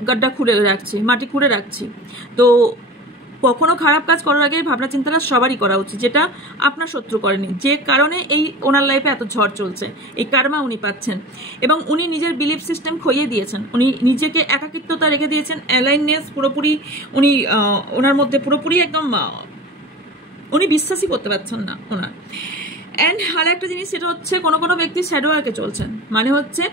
গাড্ডা খুঁড়ে রাখছি, মাটি খুঁড়ে রাখছি। তো কখনো খারাপ কাজ করার আগে ভাবনা চিন্তাটা সবারই করা উচিত, যেটা আপনার শত্রু করেনি, যে কারণে এই ওনার লাইফে এত ঝড় চলছে। এই কার্মা উনি পাচ্ছেন এবং উনি নিজের বিলিফ সিস্টেম খইয়ে দিয়েছেন। উনি নিজেকে একাকিত্বতা রেখে দিয়েছেন, অ্যালাইননেস পুরোপুরি উনি ওনার মধ্যে পুরোপুরি একদম উনি বিশ্বাসই করতে পারছেন না ওনার। অ্যান্ড আর একটা জিনিস, সেটা হচ্ছে কোনো ব্যক্তি শ্যাডো আর্কে চলছেন, মানে হচ্ছে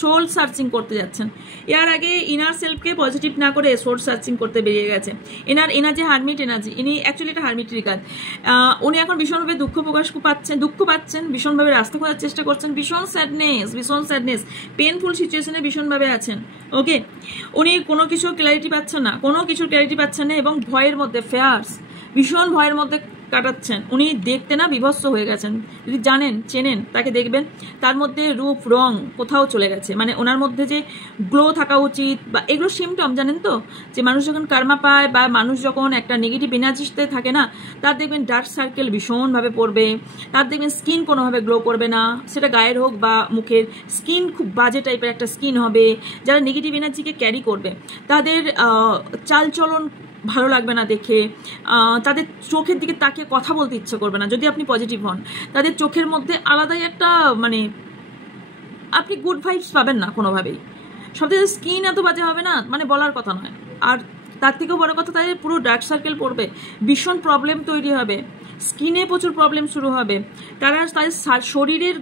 সোল সার্চিং করতে যাচ্ছেন। এর আগে ইনার সেলফকে পজিটিভ না করে সোল সার্চিং করতে বেরিয়ে গেছে। এনার যে হারমিট এনার্জি, ইনি অ্যাকচুয়ালি এটা হারমিটের কাজ। উনি এখন ভীষণভাবে দুঃখ পাচ্ছেন, ভীষণভাবে রাস্তা খোঁজার চেষ্টা করছেন, ভীষণ স্যাডনেস পেনফুল সিচুয়েশনে ভীষণভাবে আছেন। ওকে, উনি কোনো কিছুর ক্ল্যারিটি পাচ্ছেন না এবং ভয়ের মধ্যে ভীষণ ভয়ের মধ্যে কাটাচ্ছেন। উনি দেখতে না বিভৎস হয়ে গেছেন। যদি চেনেন তাকে দেখবেন, তার মধ্যে রূপ রং কোথাও চলে গেছে। মানে ওনার মধ্যে যে গ্লো থাকা উচিত বা এগুলো সিমটম জানেন তো, যে মানুষ যখন কার্মা পায় বা মানুষ যখন একটা নেগেটিভ এনার্জিতে থাকে না, তার দেখবেন ডার্ক সার্কেল ভীষণভাবে পড়বে, তার দেখবেন স্কিন কোনোভাবে গ্লো করবে না, সেটা গায়ের হোক বা মুখের। স্কিন খুব বাজে টাইপের একটা স্কিন হবে। যারা নেগেটিভ এনার্জিকে ক্যারি করবে তাদের চালচলন ভালো লাগবে না দেখে, তাদের চোখের দিকে তাকিয়ে কথা বলতে ইচ্ছে করবে না। যদি আপনি পজিটিভ হন, তাদের চোখের মধ্যে আলাদাই একটা মানে আপনি গুড ভাইবস পাবেন না কোনোভাবেই। সবথেকে স্কিন এত বাজে হবে না, মানে বলার কথা নয়। আর তার থেকেও বড় কথা, তাদের পুরো ডার্ক সার্কেল পড়বে, ভীষণ প্রবলেম তৈরি হবে, স্কিনে প্রচুর প্রবলেম শুরু হবে, তাদের শরীরের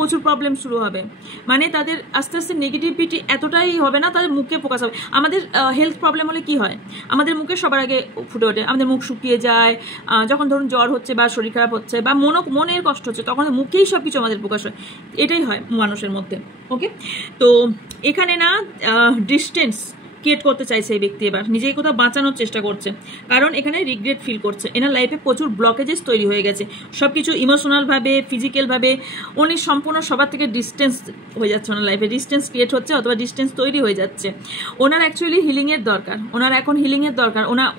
প্রচুর প্রবলেম শুরু হবে। মানে তাদের আস্তে আস্তে নেগেটিভিটি এতটাই হবে না, তাদের মুখে ফোকাস হবে। আমাদের হেলথ প্রবলেম হলে কি হয়, আমাদের মুখে সবার আগে ফুটে ওঠে, আমাদের মুখ শুকিয়ে যায়। যখন ধরুন জ্বর হচ্ছে বা শরীর খারাপ হচ্ছে বা মনের কষ্ট হচ্ছে, তখন মুখেই সব কিছু আমাদের প্রকাশ হয়। এটাই হয় মানুষের মধ্যে। ওকে, তো এখানে না ডিস্টেন্স ক্রিয়েট করতে চাইছে এই ব্যক্তি, এবার নিজেকে কোথাও বাঁচানোর চেষ্টা করছে, কারণ এখানে রিগ্রেট ফিল করছে। এনার লাইফে প্রচুর ব্লকেজেস তৈরি হয়ে গেছে, সব কিছু ইমোশনালভাবে, ফিজিক্যালভাবে উনি সম্পূর্ণ সবার থেকে ডিস্টেন্স হয়ে যাচ্ছে। ওনার লাইফে ডিস্টেন্স ক্রিয়েট হচ্ছে অথবা ডিস্টেন্স তৈরি হয়ে যাচ্ছে। ওনার অ্যাকচুয়ালি হিলিংয়ের দরকার, ওনার এখন হিলিংয়ের দরকার। ওনার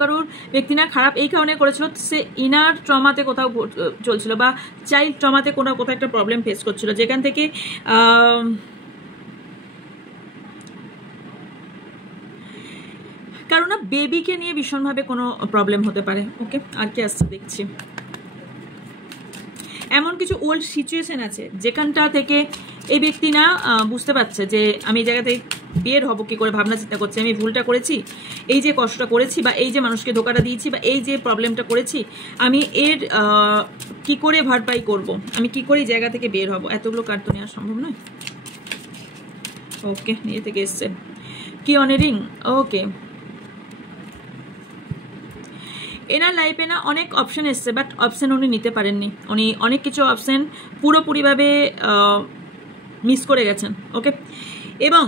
কারোর ব্যক্তি না খারাপ এই কারণে করেছিল, সে ইনার ট্রমাতে কোথাও চলছিল বা চাইল্ড ট্রমাতে কোথাও একটা প্রবলেম ফেস করছিল, যেখান থেকে কারণ না বেবিকে নিয়ে ভীষণভাবে কোনো প্রবলেম হতে পারে। ওকে, আর কি আসছে দেখছি। এমন কিছু ওল্ড সিচুয়েশন আছে যেখানটা থেকে এই ব্যক্তি না বুঝতে পারছে যে আমি এই জায়গাতে বের হব কি করে, ভাবনা চিন্তা করছে আমি ভুলটা করেছি, এই যে কষ্টটা করেছি বা এই যে মানুষকে ধোকাটা দিয়েছি বা এই যে প্রবলেমটা করেছি, আমি এর কি করে ভরপাই করব, আমি কি করে এই জায়গা থেকে বের হব। এতগুলো কার্ড তো নেওয়া সম্ভব নয়। ওকে, নিয়ে থেকে এসছে কি অনারিং। ওকে, এনার লাইফে না অনেক অপশন এসছে, বাট অপশন উনি নিতে পারেননি। উনি অনেক কিছু অপশন পুরোপুরিভাবে মিস করে গেছেন। ওকে, এবং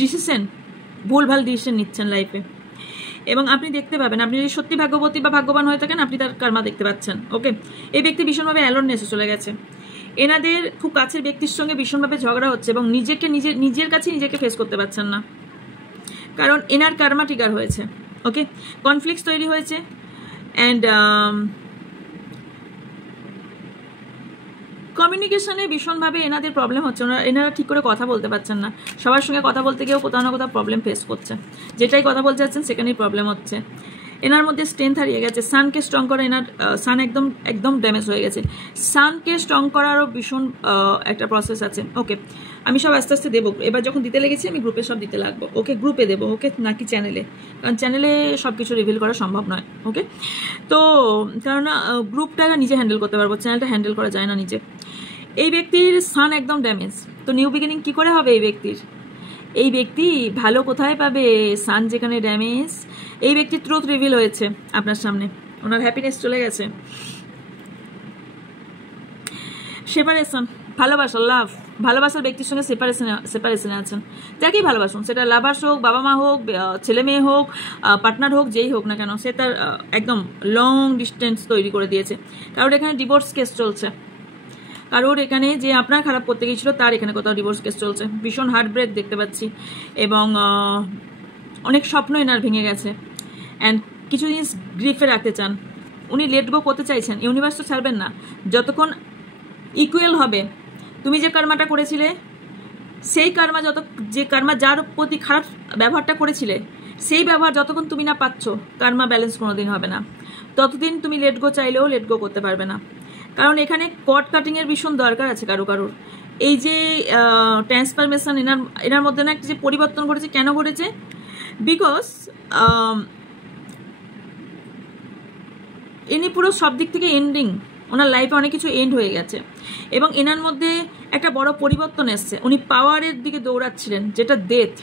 ডিসিশন ভুলভাল ডিসিশন নিচ্ছেন লাইফে, এবং আপনি দেখতে পাবেন, আপনি যদি সত্যি ভাগ্যবতী বা ভাগ্যবান হয়ে থাকেন, আপনি তার কার্মা দেখতে পাচ্ছেন। ওকে, এই ব্যক্তি ভীষণভাবে অ্যালোননেসে চলে গেছে। এনাদের খুব কাছের ব্যক্তির সঙ্গে ভীষণভাবে ঝগড়া হচ্ছে এবং নিজের কাছে নিজেকে ফেস করতে পারছেন না, কারণ এনার কার্মা ট্রিগার হয়েছে। ওকে, কনফ্লিক্ট তৈরি হয়েছে। অ্যান্ড কমিউনিকেশনে ভীষণভাবে এনাদের প্রবলেম হচ্ছে, এনারা ঠিক করে কথা বলতে পারছেন না। সবার সঙ্গে কথা বলতে গিয়েও কোথাও না কোথাও প্রবলেম ফেস করছে, যেটাই কথা বলতে যাচ্ছেন সেখানেই প্রবলেম হচ্ছে। এনার মধ্যে স্ট্রেংথ হারিয়ে গেছে। সানকে স্ট্রং করা, এনার সান একদম একদম ড্যামেজ হয়ে গেছে। সানকে স্ট্রং করারও ভীষণ একটা প্রসেস আছে। ওকে, আমি সব আস্তে আস্তে দেবো। এবার যখন দিতে লেগেছি আমি গ্রুপে সব দিতে লাগবো। ওকে, গ্রুপে দেবো, ওকে, নাকি চ্যানেলে, কারণ চ্যানেলে সব কিছু রিভিল করা সম্ভব নয়। ওকে, তো কারণ গ্রুপটা নিজে হ্যান্ডেল করতে পারবো, চ্যানেলটা হ্যান্ডেল করা যায় না নিজে। এই ব্যক্তির সান একদম ড্যামেজ, তো নিউ বিগিনিং কি করে হবে এই ব্যক্তির? এই ব্যক্তি ভালো কোথায় পাবে? সান যেখানে ড্যামেজ। এই ব্যক্তির ট্রুথ রিভিল হয়েছে আপনার সামনে, ওনার হ্যাপিনেস চলে গেছে। সেপারেশন, ভালোবাসা, লাভ, ভালোবাসার ব্যক্তির সঙ্গে সেপারেশনে আছেন। যাকেই ভালোবাসুন, সেটা লাভার্স হোক, বাবা মা হোক, ছেলে মেয়ে হোক, পার্টনার হোক, যেই হোক না কেন, সে তার একদম লং ডিস্টেন্স তৈরি করে দিয়েছে। কারণ এখানে ডিভোর্স কেস চলছে, কারোর এখানে যে আপনার খারাপ করতে গিয়েছিল তার এখানে কোথাও ডিভোর্স কেস চলছে। ভীষণ হার্ট ব্রেক দেখতে পাচ্ছি, এবং অনেক স্বপ্ন এনার ভেঙে গেছে। অ্যান্ড কিছু জিনিস গ্রিফে রাখতে চান, উনি লেট গো করতে চাইছেন। ইউনিভার্স তো ছাড়বেন না যতক্ষণ ইকুয়াল হবে। তুমি যে কর্মাটা করেছিলে, সেই কর্মা যে কর্মা যার প্রতি খারাপ ব্যবহারটা করেছিলে, সেই ব্যবহার যতক্ষণ তুমি না পাচ্ছ, কর্মা ব্যালেন্স কোনোদিন হবে না। ততদিন তুমি লেট গো চাইলেও লেট গো করতে পারবে না। কারণ এখানে কট কাটিংয়ের ভীষণ দরকার আছে কারোর। এই যে ট্রান্সফরমেশন এনার মধ্যে না একটা যে পরিবর্তন ঘটেছে, কেন ঘটেছে? বিকজ ইনি পুরো সব দিক থেকে এন্ডিং, ওনার লাইফে অনেক কিছু এন্ড হয়ে গেছে, এবং এনার মধ্যে একটা বড় পরিবর্তন এসছে। উনি পাওয়ারের দিকে দৌড়াচ্ছিলেন, যেটা ডেথ,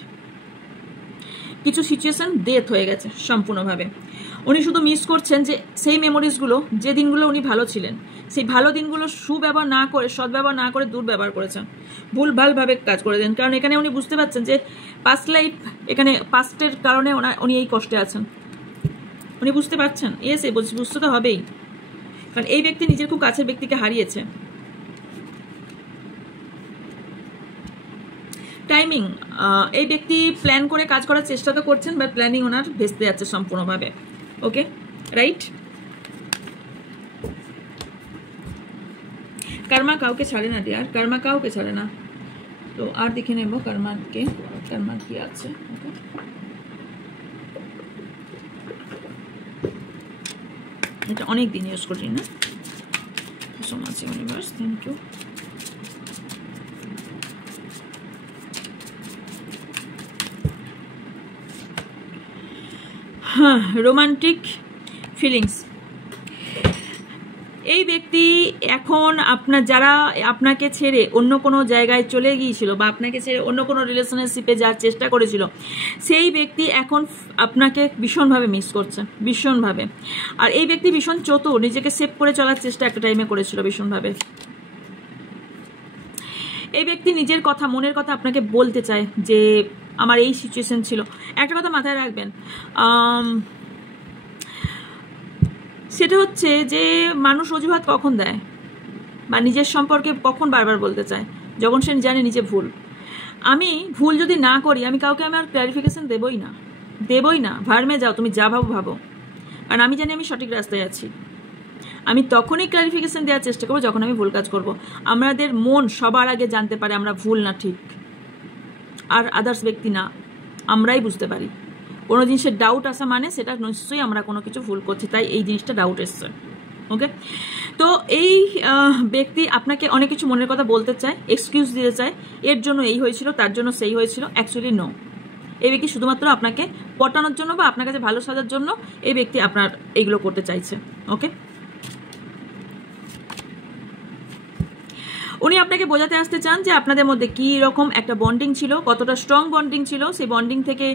কিছু সিচুয়েশন ডেথ হয়ে গেছে সম্পূর্ণভাবে। উনি শুধু মিস করছেন যে সেই মেমোরিজগুলো, যে দিনগুলো উনি ভালো ছিলেন, সেই ভালো দিনগুলো সুব্যবহার না করে, সদ্ব্যবহার না করে দুর্ব্যবহার করেছেন, ভুলভালভাবে কাজ করে দেন। কারণ এখানে উনি বুঝতে পারছেন যে পাস্ট লাইফ, এখানে পাস্টের কারণে উনি এই কষ্টে আছেন। উনি বুঝতে পারছেন, বুঝতে তো হবেই, কারণ এই ব্যক্তি নিজের খুব কাছের ব্যক্তিকে হারিয়েছে। টাইমিং, এই ব্যক্তি প্ল্যান করে কাজ করার চেষ্টা তো করছেন, বাট প্ল্যানিং ওনার ভেস্তে যাচ্ছে সম্পূর্ণভাবে। ওকে, রাইট। কর্মা কাউকে ছাড়ে না ডিয়ার, কর্মা কাউকে ছাড়ে না। তো আর দেখে নেব কর্মার কি আছে। ওকে, এটা অনেক দিন ইউজ করি না। So much universe, thank you. হ্যাঁ, রোমান্টিক ফিলিংস। এই ব্যক্তি এখন যারা আপনাকে ছেড়ে অন্য কোনো জায়গায় চলে গিয়েছিল, বা আপনাকে ছেড়ে অন্য কোনো রিলেশনশিপে যাওয়ার চেষ্টা করেছিল, সেই ব্যক্তি এখন আপনাকে ভীষণভাবে মিস করছে, ভীষণভাবে। আর এই ব্যক্তি ভীষণ চতুর, নিজেকে সেভ করে চলার চেষ্টা একটা টাইমে করেছিল ভীষণভাবে। এই ব্যক্তি নিজের কথা, মনের কথা আপনাকে বলতে চায় যে আমার এই সিচুয়েশন ছিল। একটা কথা মাথায় রাখবেন, সেটা হচ্ছে যে মানুষ অজুহাত কখন দেয়, বা নিজের সম্পর্কে কখন বারবার বলতে চায়, যখন সে জানে নিজে ভুল। আমি ভুল যদি না করি, আমি কাউকে আমার ক্লারিফিকেশন দেবই না। ভার্মে যাও, তুমি যা ভাবো, কারণ আমি জানি আমি সঠিক রাস্তায় আছি। আমি তখনই ক্লারিফিকেশন দেওয়ার চেষ্টা করবো যখন আমি ভুল কাজ করব। আমাদের মন সবার আগে জানতে পারে আমরা ভুল না ঠিক, আর আদার্স ব্যক্তি না, আমরাই বুঝতে পারি। কোনো জিনিসের ডাউট আসা মানে সেটা নিশ্চয়ই আমরা কোনো কিছু ভুল করছি, তাই এই জিনিসটা ডাউট এসছে। ওকে, তো এই ব্যক্তি আপনাকে অনেক কিছু মনের কথা বলতে চায়, এক্সকিউজ দিতে চায়, এর জন্য এই হয়েছিল, তার জন্য সেই হয়েছিল। অ্যাকচুয়ালি নো, এই ব্যক্তি শুধুমাত্র আপনাকে পটানোর জন্য বা আপনার কাছে ভালো সাজার জন্য এই ব্যক্তি আপনার এইগুলো করতে চাইছে। ওকে, উনি আপনাকে বোঝাতে আসতে চান যে আপনাদের মধ্যে কী রকম একটা বন্ডিং ছিল, কতটা স্ট্রং বন্ডিং ছিল, সেই বন্ডিং থেকে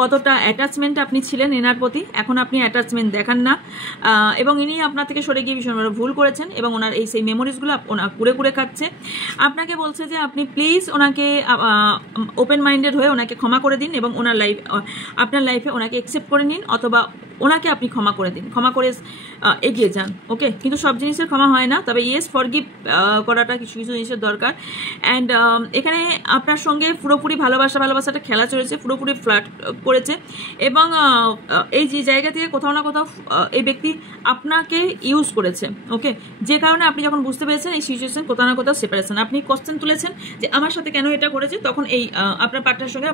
কতটা অ্যাটাচমেন্ট আপনি ছিলেন এনার প্রতি। এখন আপনি অ্যাটাচমেন্ট দেখান না, এবং ইনি আপনার থেকে সরে গিয়ে ভীষণভাবে ভুল করেছেন, এবং ওনার সেই মেমোরিজগুলো ওনার কুড়ে খাচ্ছে। আপনাকে বলছে যে আপনি প্লিজ ওনাকে ওপেন মাইন্ডেড হয়ে ওনাকে ক্ষমা করে দিন, এবং আপনার লাইফে ওনাকে অ্যাকসেপ্ট করে নিন, অথবা ওনাকে আপনি ক্ষমা করে দিন, ক্ষমা করে এগিয়ে যান। ওকে, কিন্তু সব জিনিসের ক্ষমা হয় না, তবে ইয়েস ফরগিভ করাটা কিছু জিনিসের দরকার। অ্যান্ড এখানে আপনার সঙ্গে পুরোপুরি ভালোবাসাটা খেলা চলেছে, পুরোপুরি ফ্লার্ট করেছে, এবং এই যে জায়গা থেকে কোথাও না কোথাও এই ব্যক্তি আপনাকে ইউজ করেছে। ওকে, যে কারণে আপনি যখন বুঝতে পেরেছেন এই সিচুয়েশন কোথাও না কোথাও সেপারেশন, আপনি কোশ্চেন তুলেছেন যে আমার সাথে কেন এটা করেছে, তখন এই আপনার পার্টনার সঙ্গে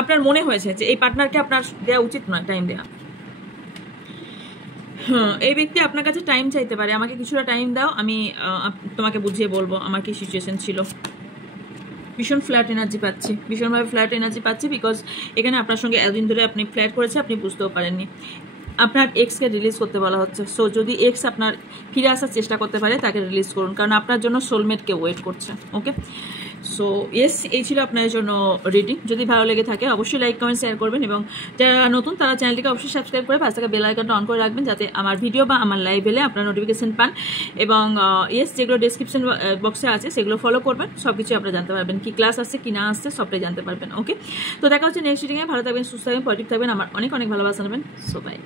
আপনার মনে হয়েছে যে এই পার্টনারকে আপনার দেওয়া উচিত নয়, টাইম দেওয়া। হ্যাঁ, এই ব্যক্তি আপনার কাছে টাইম চাইতে পারে, আমাকে কিছুটা টাইম দাও, আমি তোমাকে বুঝিয়ে বলবো আমার কি সিচুয়েশন ছিল। ভীষণ ফ্ল্যাট এনার্জি পাচ্ছি, ভীষণভাবে ফ্ল্যাট এনার্জি পাচ্ছি, বিকজ এখানে আপনার সঙ্গে এতদিন ধরে আপনি ফ্ল্যাট করেছে, আপনি বুঝতেও পারেননি। আপনার এক্সকে রিলিজ করতে বলা হচ্ছে। সো যদি এক্স আপনার ফিরে আসার চেষ্টা করতে পারে, তাকে রিলিজ করুন, কারণ আপনার জন্য সোলমেটকে ওয়েট করছে। ওকে, সো ইয়েস, এই ছিল আপনার জন্য রিডিং। যদি ভালো লেগে থাকে অবশ্যই লাইক কমেন্ট শেয়ার করবেন, এবং যারা নতুন তারা চ্যানেলটিকে অবশ্যই সাবস্ক্রাইব করে পাশে থাকা বেল আইকনটা অন করে রাখবেন, যাতে আমার ভিডিও বা আমার লাইভ এলে আপনারা নোটিফিকেশন পান। এবং ইয়েস, যেগুলো ডেসক্রিপশন বক্সে আছে সেগুলো ফলো করবেন, সব কিছু আপনারা জানতে পারবেন, কি ক্লাস আসছে কি না আসছে সবটাই জানতে পারবেন। ওকে, তো দেখা হচ্ছে নেক্সট রিডিংয়ে। ভালো থাকবেন, সুস্থ থাকবেন, পজিটিভ থাকবেন, আমার অনেক অনেক ভালোবাসা নেবেন। So by.